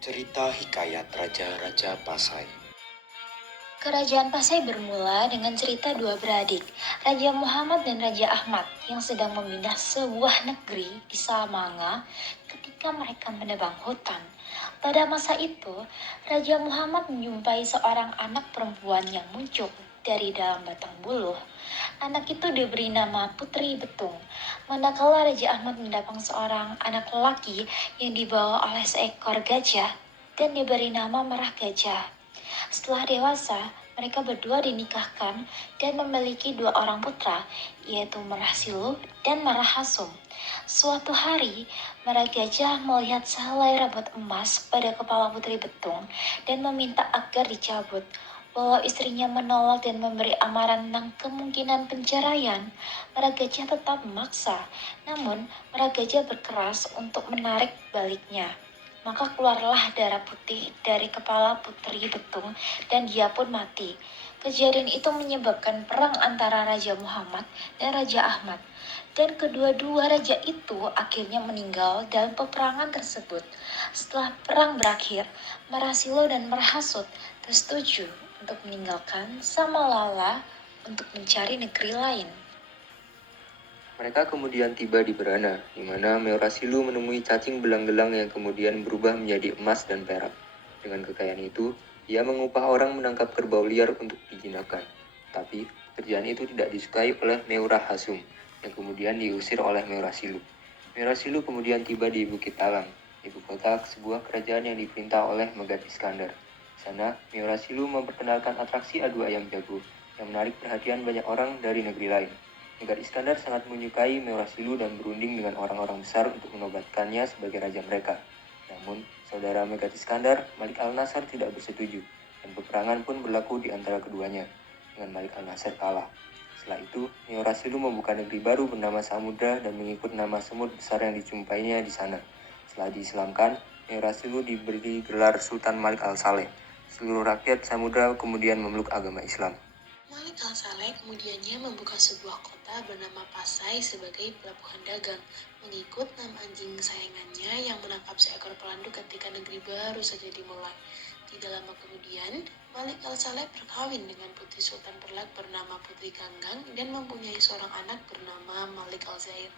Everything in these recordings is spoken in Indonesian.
Cerita Hikayat Raja-Raja Pasai. Kerajaan Pasai bermula dengan cerita dua beradik, Raja Muhammad dan Raja Ahmad, yang sedang memindah sebuah negeri di Salamanga ketika mereka menebang hutan. Pada masa itu, Raja Muhammad menjumpai seorang anak perempuan yang muncul dari dalam batang buluh. Anak itu diberi nama Putri Betung. Manakala Raja Ahmad mendapang seorang anak lelaki yang dibawa oleh seekor gajah dan diberi nama Merah Gajah. Setelah dewasa, mereka berdua dinikahkan dan memiliki dua orang putra, yaitu Merah Silu dan Merah Hasum. Suatu hari, Merah Gajah melihat sehelai rambut emas pada kepala Putri Betung dan meminta agar dicabut. Walau istrinya menolak dan memberi amaran tentang kemungkinan penceraian, Merah Gajah tetap memaksa. Namun, Merah Gajah berkeras untuk menarik baliknya. Maka keluarlah darah putih dari kepala Putri Betung dan dia pun mati. Kejadian itu menyebabkan perang antara Raja Muhammad dan Raja Ahmad. Dan kedua-dua raja itu akhirnya meninggal dalam peperangan tersebut. Setelah perang berakhir, Marasilo dan Marhasut tersetuju untuk meninggalkan Samalala untuk mencari negeri lain. Mereka kemudian tiba di Berana, di mana Meorasilu menemui cacing belang-belang yang kemudian berubah menjadi emas dan perak. Dengan kekayaan itu, ia mengupah orang menangkap kerbau liar untuk dijinakkan. Tapi, kerjaan itu tidak disukai oleh Meurah Hasum, yang kemudian diusir oleh Meorasilu. Meorasilu kemudian tiba di Bukit Talang, ibu kota sebuah kerajaan yang diperintah oleh Megat Iskandar. Di sana, Meorasilu memperkenalkan atraksi adu ayam jago, yang menarik perhatian banyak orang dari negeri lain. Megat Iskandar sangat menyukai Meorasilu dan berunding dengan orang-orang besar untuk menobatkannya sebagai raja mereka. Namun, saudara Megat Iskandar, Malik al-Nasar tidak bersetuju, dan peperangan pun berlaku di antara keduanya, dengan Malik al-Nasar kalah. Setelah itu, Meorasilu membuka negeri baru bernama Samudra dan mengikut nama semut besar yang dijumpainya di sana. Setelah diislamkan, Meorasilu diberi gelar Sultan Malik al-Saleh. Seluruh rakyat Samudra kemudian memeluk agama Islam. Malik al-Saleh kemudiannya membuka sebuah kota bernama Pasai sebagai pelabuhan dagang, mengikut nama anjing kesayangannya yang menangkap seekor pelanduk ketika negeri baru saja dimulai. Tidak lama kemudian, Malik al-Saleh berkawin dengan putri Sultan Perlak bernama Putri Ganggang dan mempunyai seorang anak bernama Malik al-Zair.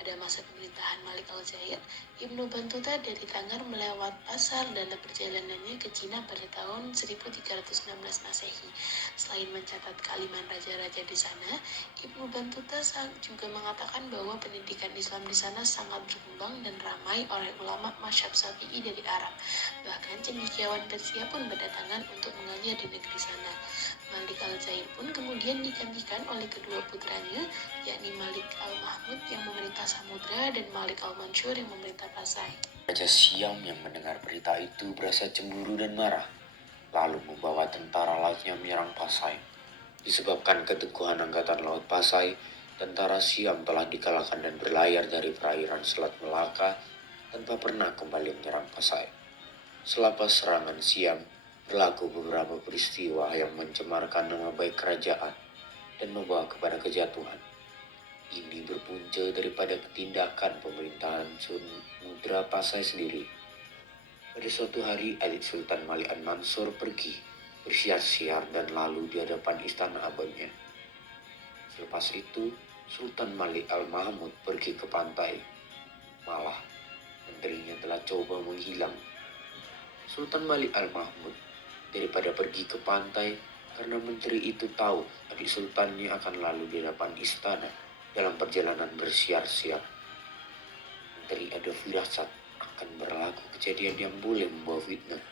Pada masa pemerintahan Malik al-Zair, Ibnu Battuta dari Tangar melewat pasar dalam perjalanannya ke Cina pada tahun 1316 Masehi. Selain mencatat kalimat raja-raja di sana, Ibnu Battuta juga mengatakan bahwa pendidikan Islam di sana sangat berkembang dan ramai oleh ulama mazhab Syafi'i dari Arab. Bahkan cendekiawan Persia pun berdatangan untuk mengajar di negeri sana. Malik al-Zair pun kemudian digantikan oleh kedua putranya, yakni Malik al-Mahmud yang memerintah Samudra dan Malik al-Mansur yang memerintah Pasai. Raja Siam yang mendengar berita itu berasa cemburu dan marah, lalu membawa tentara lautnya menyerang Pasai. Disebabkan keteguhan Angkatan Laut Pasai, tentara Siam telah dikalahkan dan berlayar dari perairan Selat Melaka tanpa pernah kembali menyerang Pasai. Selepas serangan Siam, berlaku beberapa peristiwa yang mencemarkan nama baik kerajaan dan membawa kepada kejatuhan. Ini berpunca daripada ketindakan pemerintahan Samudra Pasai sendiri. Pada suatu hari, adik Sultan Malik al-Mansur pergi bersiar-siar dan lalu di hadapan istana abangnya. Selepas itu, Sultan Malik al-Mahmud pergi ke pantai. Malah, menterinya telah coba menghilang. Sultan Malik al-Mahmud daripada pergi ke pantai karena menteri itu tahu adik sultannya akan lalu di hadapan istana dalam perjalanan bersiar-siar. Menteri ada firasat akan berlaku kejadian yang boleh membawa fitnah.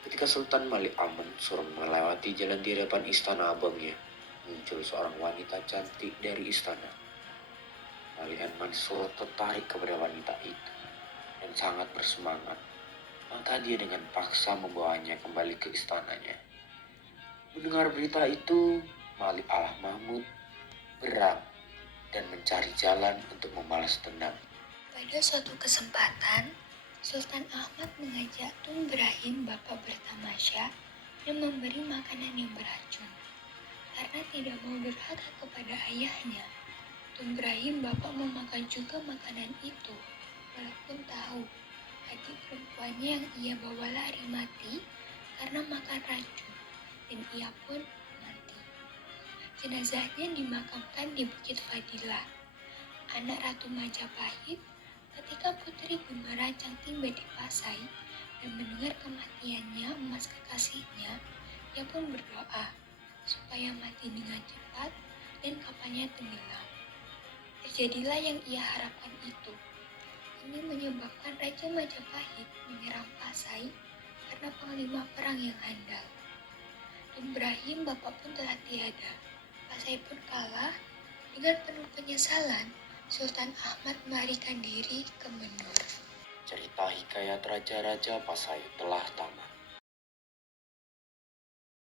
Ketika Sultan Malik al-Mansur melewati jalan di hadapan istana abangnya, muncul seorang wanita cantik dari istana. Malik al-Mansur tertarik kepada wanita itu dan sangat bersemangat. Maka dia dengan paksa membawanya kembali ke istananya. Mendengar berita itu, Malik al-Mahmud berang dan mencari jalan untuk membalas dendam. Pada suatu kesempatan, Sultan Ahmad mengajak Tun Brahim Bapak bertamasya dan memberi makanan yang beracun. Karena tidak mau durhaka kepada ayahnya, Tun Brahim Bapak memakan juga makanan itu, walaupun tahu adik perempuannya yang ia bawa lari mati karena makan racun, dan ia pun mati. Jenazahnya dimakamkan di Bukit Fadilah, anak Ratu Majapahit. Ketika Putri Gunung Rancang tiba di Pasai dan mendengar kematiannya emas kekasihnya, ia pun berdoa supaya mati dengan cepat dan kapalnya tenggelam. Terjadilah yang ia harapkan itu. Ini menyebabkan Raja Majapahit menyerang Pasai karena panglima perang yang handal. Dan Ibrahim bapak pun telah tiada. Pasai pun kalah. Dengan penuh penyesalan, Sultan Ahmad melarikan diri ke Menur. Cerita hikayat Raja-Raja Pasai telah tamat.